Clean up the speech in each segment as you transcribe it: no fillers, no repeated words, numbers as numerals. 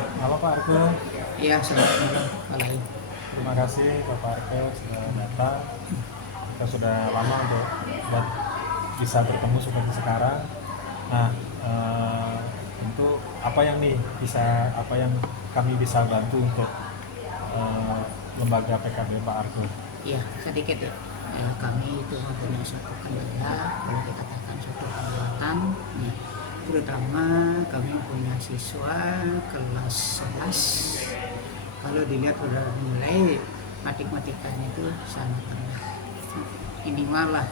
Halo Pak Argo, Iya, selamat malam, Pak Lai. terima kasih Bapak Argo sudah datang. Kita sudah lama buat bisa bertemu seperti sekarang. Nah, eh, tentu apa yang kami bisa bantu untuk eh, lembaga PKB Pak Argo. Iya, sedikit ya. Kami itu mempunyai suatu kendala, kalau dikatakan suatu hambatan, ya. Terutama kami punya siswa kelas 11. Kalau dilihat sudah mulai matematikanya itu sangat rendah. Minimal lah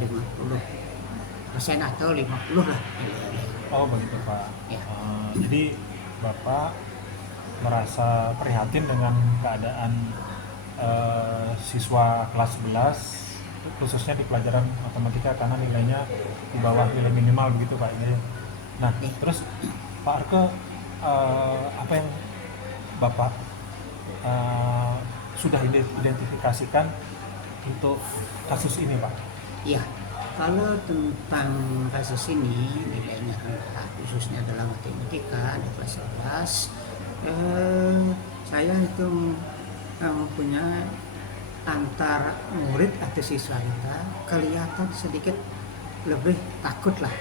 50% atau 50 lah. Oh begitu Pak. Ya, Jadi Bapak merasa prihatin dengan keadaan siswa kelas 11 khususnya di pelajaran matematika karena nilainya di bawah nilai minimal begitu Pak. Nah, ya. terus Pak Arke, apa yang Bapak eh, sudah identifikasikan untuk kasus ini Pak? Iya, kalau tentang kasus ini nilainya rendah, khususnya dalam matematika di kelas 11, saya itu mempunyai antara murid atau siswa kita kelihatan sedikit lebih takut lah,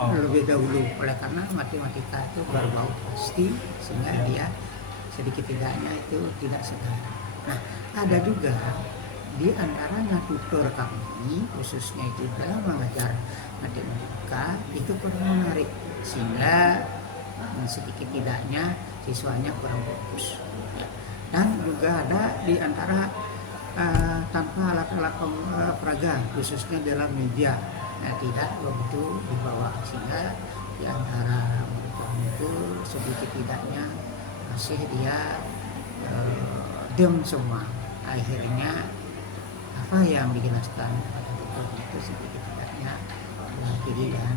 Oh, lebih dahulu, oleh karena matematika itu berbau pasti sehingga ya. dia sedikit tidaknya itu tidak sedar. Nah, ada juga di antaranya tutor kami khususnya itu dalam mengajar matematika itu kurang menarik sehingga sedikit tidaknya siswanya kurang fokus. Ya. Dan juga ada di antara tanpa alat-alat peraga khususnya dalam media tidak begitu dibawa sehingga di antara mereka itu sedikit tidaknya masih dia diam semua. Akhirnya apa yang dijelaskan pada tutor itu sedikit tidaknya pelajari dan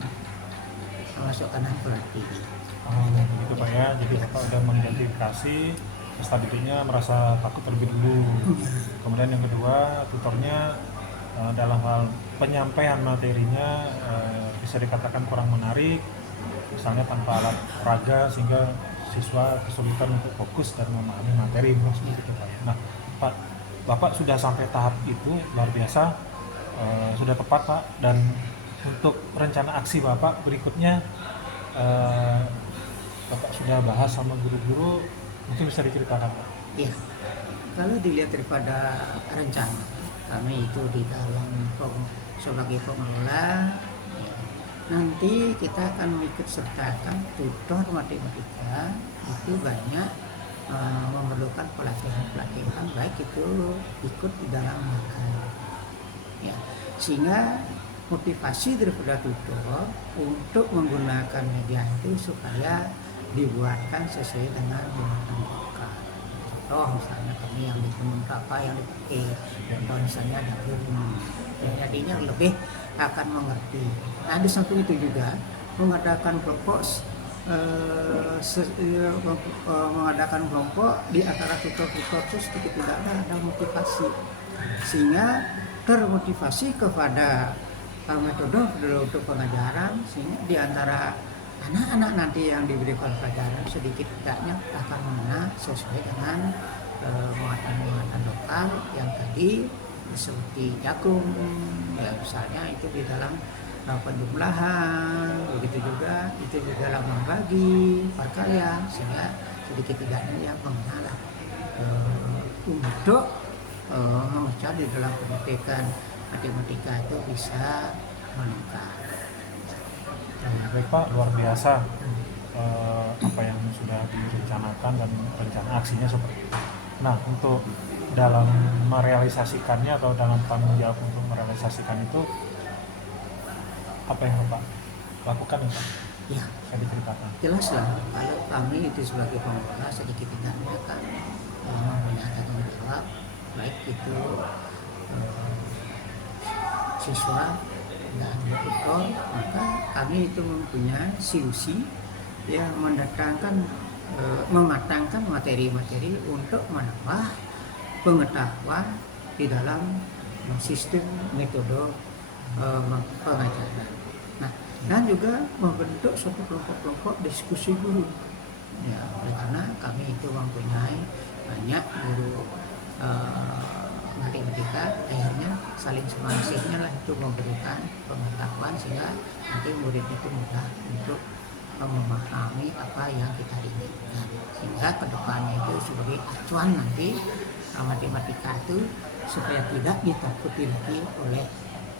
masuk kanan pelajari. Oh, begitu Pak ya. Jadi Bapak udah mengidentifikasi peserta didiknya merasa takut terlebih dulu. Kemudian yang kedua, tutornya dalam hal penyampaian materinya bisa dikatakan kurang menarik, misalnya tanpa alat peraga sehingga siswa kesulitan untuk fokus dan memahami materi seperti itu Pak. Nah, Pak, Bapak sudah sampai tahap itu luar biasa, sudah tepat Pak. Dan untuk rencana aksi Bapak berikutnya, eh, Bapak sudah bahas sama guru-guru, mungkin bisa diceritakan Pak. Ya, kalau dilihat daripada rencana kami itu di dalam sebagai pengelola, ya, nanti kita akan ikut sertakan tutor matematika itu banyak memerlukan pelatihan baik itu ikut di dalam magang, ya, sehingga motivasi daripada tutor untuk menggunakan media itu supaya dibuatkan sesuai dengan muatan lokal. Contoh misalnya kami yang di Gunung Prapa yang dipakai, contoh misalnya dapur ya, jadinya lebih akan mengerti. Nah di samping itu juga mengadakan kelompok mengadakan kelompok di antara tutor-tutor itu sedikit tidaknya ada motivasi sehingga termotivasi kepada metode untuk pengajaran sehingga di antara anak-anak nanti yang diberikan pelajaran sedikit tidaknya akan mengenal sesuai dengan muatan-muatan lokal yang tadi seperti jagung ya misalnya itu di dalam penjumlahan, begitu juga itu di dalam membagi perkalian sehingga sedikit tidaknya yang mengenal untuk memecah di dalam pendidikan matematika itu bisa meningkat. Baik Pak, luar biasa apa yang sudah direncanakan dan rencana aksinya seperti itu. Nah, untuk dalam merealisasikannya atau dalam tanggung jawab untuk merealisasikan itu, apa yang Bapak lakukan ya Pak? Ya, Saya diceritakan. jelas lah kalau kami itu sebagai pengelola sedikit tidaknya kan mempunyai tanggung jawab baik itu siswa dan tutor, maka kami itu mempunyai solusi yang mematangkan materi-materi untuk menambah pengetahuan di dalam sistem metode pengajaran. Nah, dan juga membentuk suatu kelompok-kelompok diskusi guru Ya, oleh karena kami itu mempunyai banyak guru matematika, akhirnya saling semangasihnya lah itu memberikan pengetahuan sehingga nanti murid itu mudah untuk memahami apa yang kita inginkan, sehingga kedepannya itu sebagai acuan nanti matematika itu supaya tidak ditakuti lagi oleh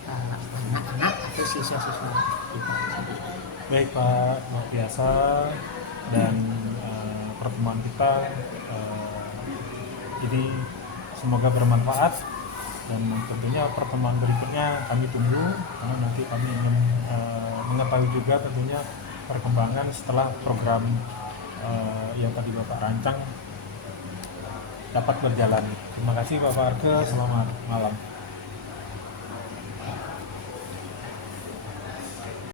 anak-anak atau siswa-siswa kita sendiri. Baik Pak, luar biasa, dan pertemuan kita ini semoga bermanfaat, dan tentunya pertemuan berikutnya kami tunggu karena nanti kami ingin mengetahui juga tentunya perkembangan setelah program yang tadi Bapak rancang dapat berjalan. Terima kasih Bapak Arke, selamat malam.